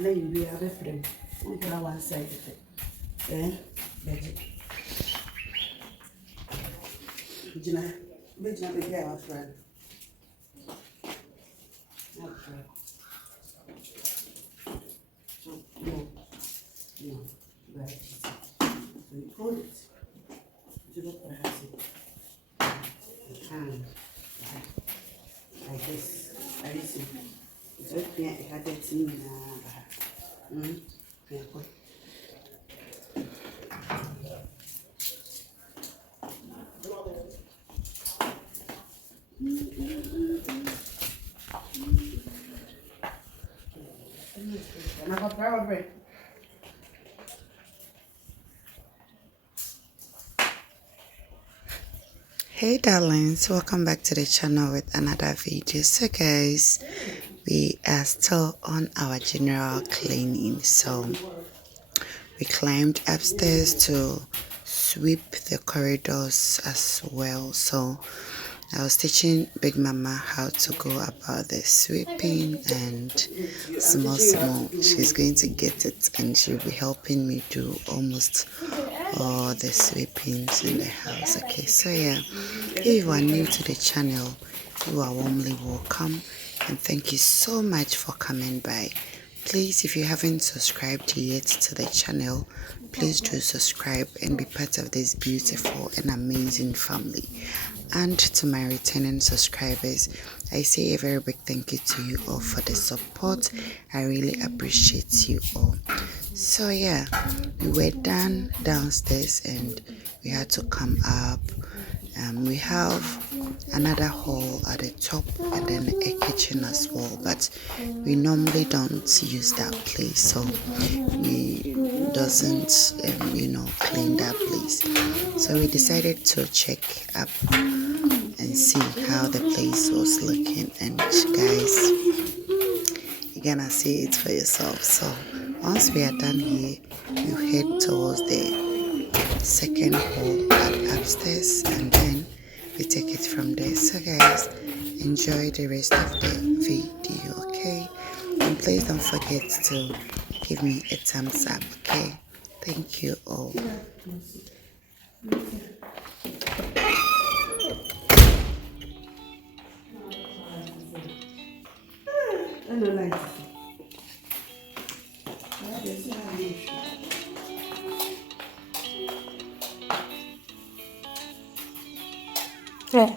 let you be a friend. We can one side of it. Better. Gina, be our friend. Okay. So, no, right. So you hold it. You look perhaps hand like this. I see. It's okay. I had it in. Yeah, boy. Hey darlings, welcome back to the channel with another video. So guys, we are still on our general cleaning. So we climbed upstairs to sweep the corridors as well. So I was teaching Big Mama how to go about the sweeping, and small she's going to get it and she'll be helping me do almost all the sweepings in the house. Okay, so yeah, if you are new to the channel, you are warmly welcome and thank you so much for coming by. Please, if you haven't subscribed yet to the channel, please do subscribe and be part of this beautiful and amazing family. And to my returning subscribers, I say a very big thank you to you all for the support. I really appreciate you all. So yeah, we were done downstairs and we had to come up. We have another hall at the top and then a kitchen as well, but we normally don't use that place, so we doesn't clean that place. So we decided to check up and see how the place was looking, and guys, you're gonna see it for yourself. So once we are done here, you head towards the second hall at upstairs and then we take it from there. So guys, enjoy the rest of the video, okay? And please don't forget to give me a thumbs up, okay? Thank you all. I don't like it. Yeah.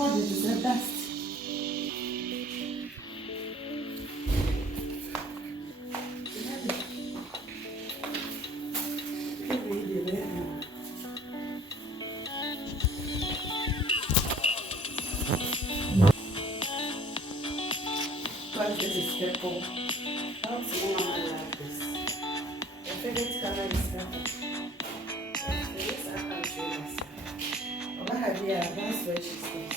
What did you say? Dust. This is purple. I don't see one like this. My favorite color is purple. This I can't say myself. Over here, that's where she stays.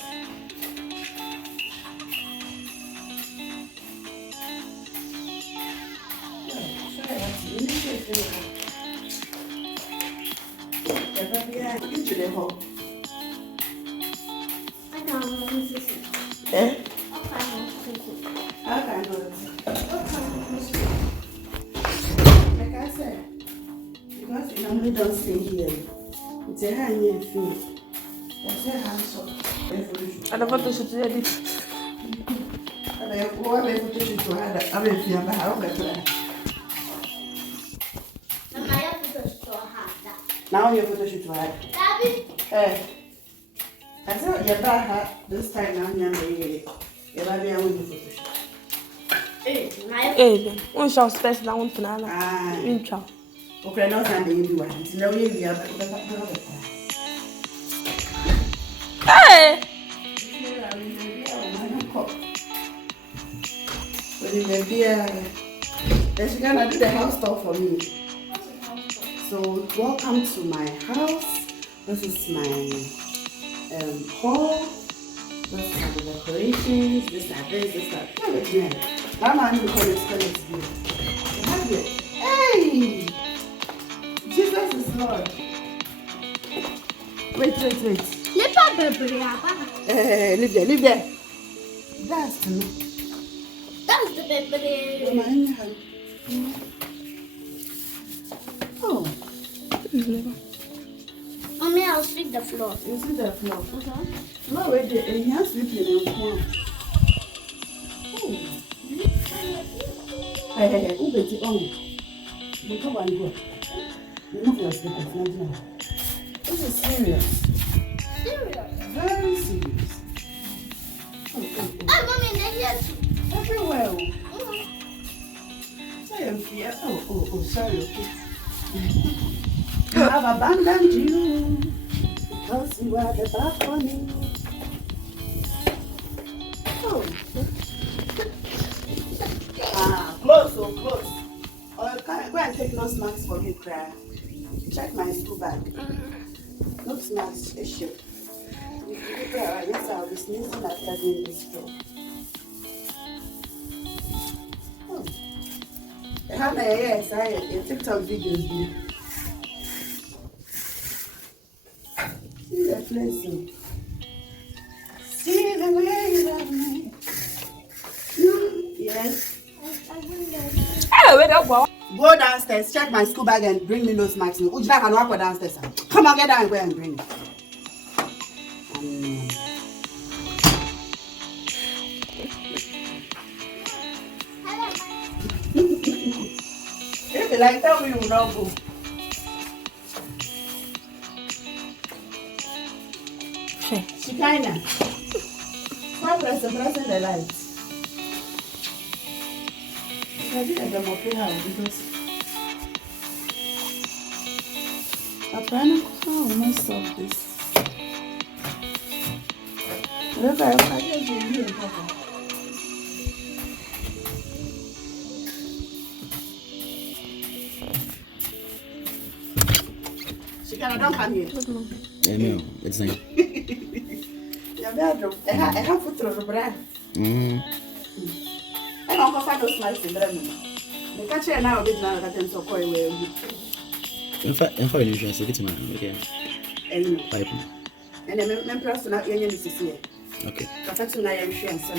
Try that. You need to feel it. The baby, I get to the hole. I don't know this is. Eh? Okay. I can't do it. Like I said, because you normally don't stay here, it's a high need food. That's a hands up. I don't want to shoot you. And I go away for teaching to have a few of the house. Now you're photo shoot to have. Eh. I said, you're back this time now, you're ready. You're ready to photo shoot. Hey, one shot space now, one banana. Ah, In chow. okay, no Sunday you do one. No, you have Then she gonna do the house tour for me. So welcome to my house. This is my hall. This is the decorations. This are this. This are everything. That man will call it view. You have it. Hey, Jesus is Lord. Wait. Live there. That's enough. That's the paper. Oh. Mommy, I'll sweep the floor. You see the floor? No, wait, he has sleeping in the floor. Oh. Hey, who bet it on? You come and go. You move your slippers, not now. This is serious. Serious? Very serious. Mommy, yes. Everywhere. I am here. Oh, sorry, okay. I have abandoned you because you are the back on me. Oh. Close. Oh, go and take no snacks for me, cry. Check my school bag. No snacks, issue. Yes, I'll be sneezing after doing this job. Oh. Yes, I TikTok videos. See the place. See the way you love me. Yes. Go downstairs, check my school bag and bring me those snacks. Ujina can walk downstairs. Come on, get down and go and bring it. If you like, tell me you will not go. Shikina. Stop pressing the lights. I did a demo play house because apparently how must solve this. Look, I just you. Shikina, don't come here. Yeah, no, it's not. Your bedroom. I have food to the bread. I don't find those nice in them. The catcher now did not get them so quite well. In fact, insurance, get to my okay. And Pipe. and the members to not union is here. Okay. But to my insurance.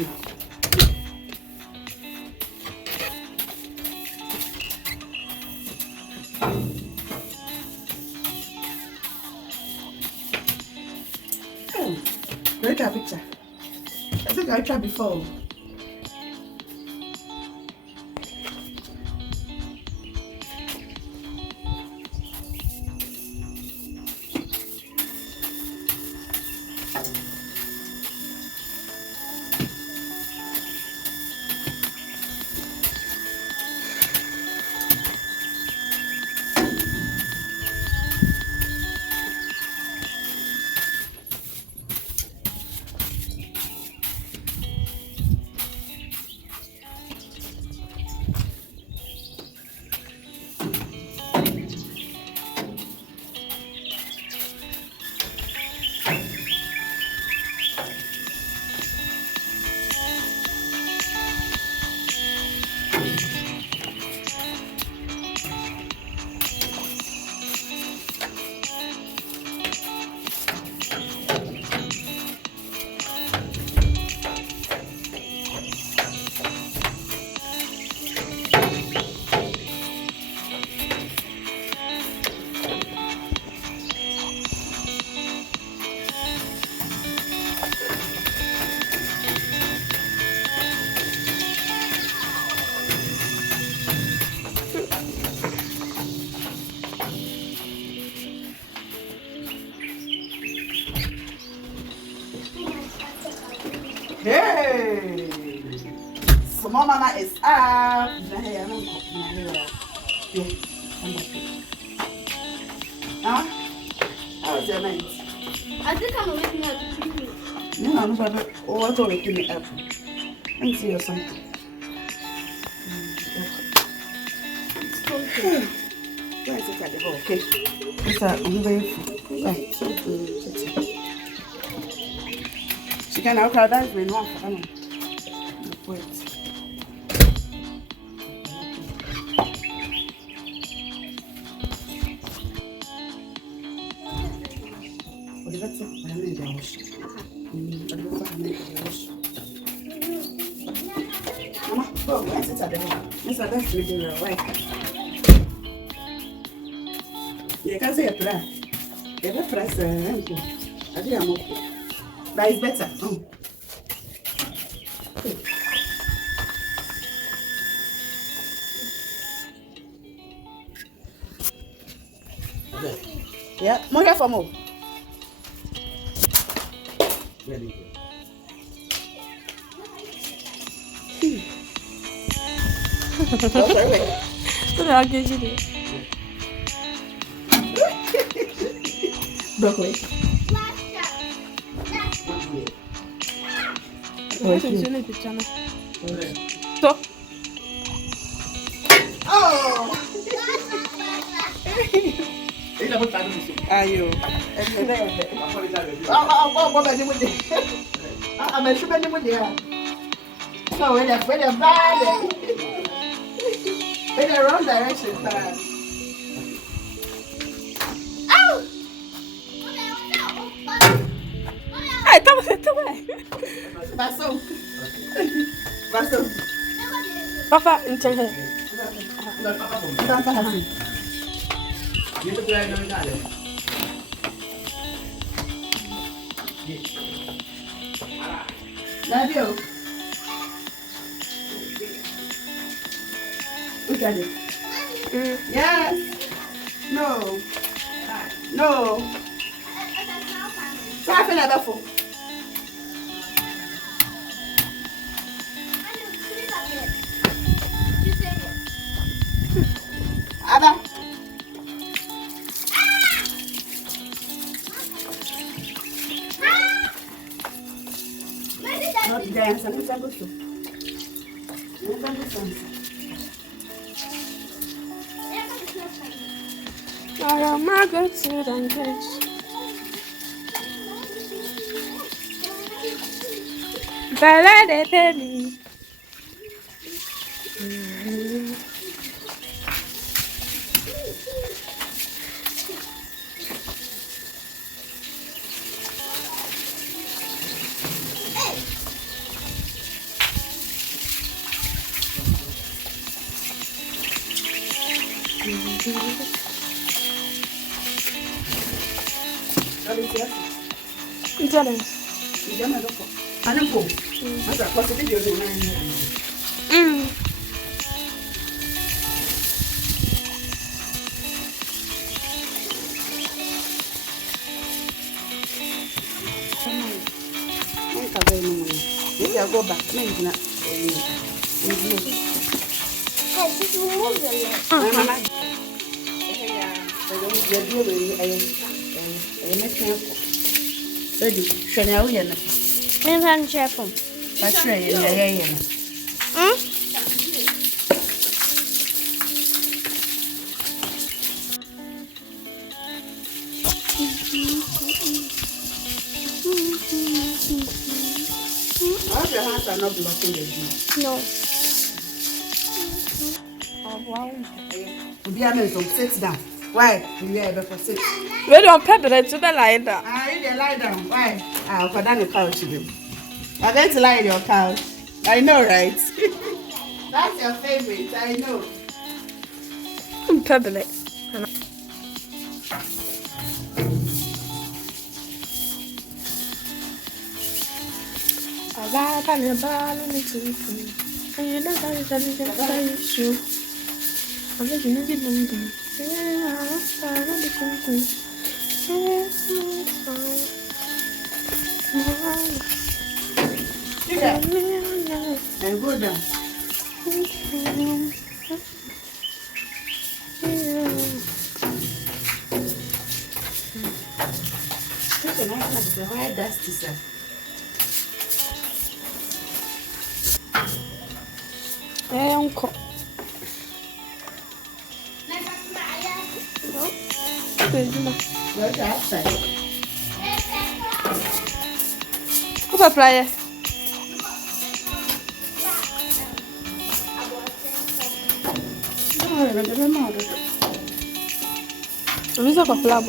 Look at picture. I think I tried before. Hey! So mama is up. Huh? How was your night? I think I'm waking up. No, I'm not. Oh, I thought waking me up. Let me see your something. Where is it at the ball? Okay. It's a very right. She can now crowd that when one for wait. What is that? I am in the wash. Mama, go. Where is it at the ball? Miss Adam's living room. Why? You can say a prayer. You have a press. I think I'm okay. That is better. Yeah, more here for more. Broccoli. Stop. Oh. Ayo. I'm a sugar there. So when they're bad, in the wrong direction. Hey, tell me. Basso. Papa, in Papa has Love you. Look at it. Yes. No. No. Stop it at the Abba. Not dance, I'm not going to. I am my good suit and kiss. Bella de penny. Maybe I'll go back. Maybe not. I hope your hands are not blocking the view. No. Sit down. Why? You are able to sit. We don't pepper it to the lie down. You lie down. Why? I'll put down the couch again. I'm going to lie in your couch. I know, right? That's your favorite. I know. Pepper it. And go down. Why dusty, sir? Uncle. Where's the outside? Who apply? Who's a couple of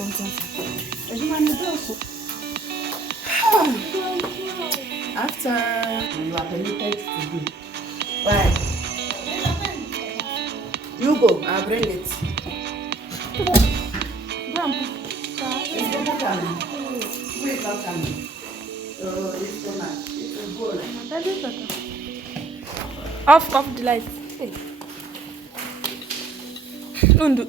After you are permitted to do. Why? You go, I'll bring it. It's not coming. Who is not coming? So it's gonna go like. Off the light. Hey. Undo.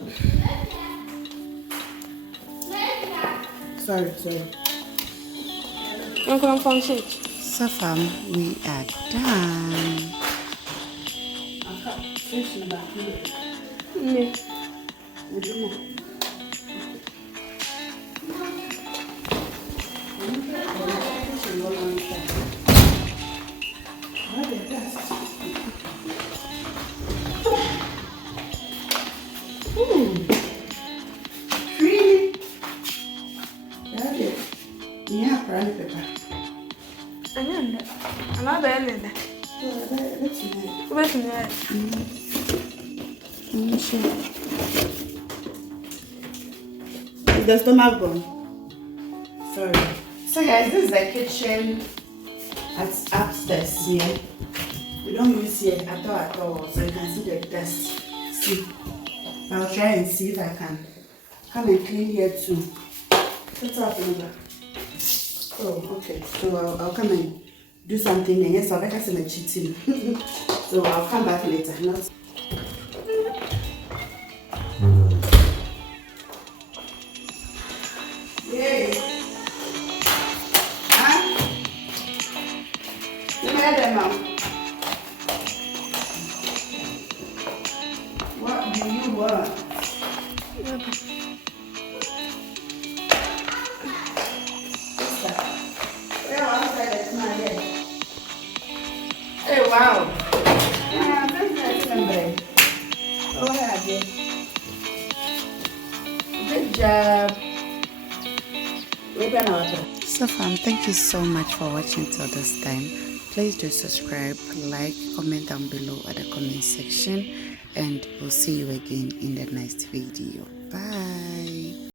Sorry. I'm going to So fam, we are done. Yeah. Really? That's it. Yeah, brown paper. Another ending. That's nice. Where's the Is the stomach gone? Sorry. So guys, this is the kitchen at upstairs here. We don't use here at all, so you can see the dust. See, I'll try and see if I can come and clean here too. What's up, Linda? Oh, okay. So I'll come and do something and yes, I'll make us a cheating. So I'll come back later. Not. Yay! Huh? You made them out. What do you want? Hey, wow. Oh, have you? Good job. So fam, thank you so much for watching till this time. Please do subscribe, like, comment down below at the comment section, and we'll see you again in the next video. Bye.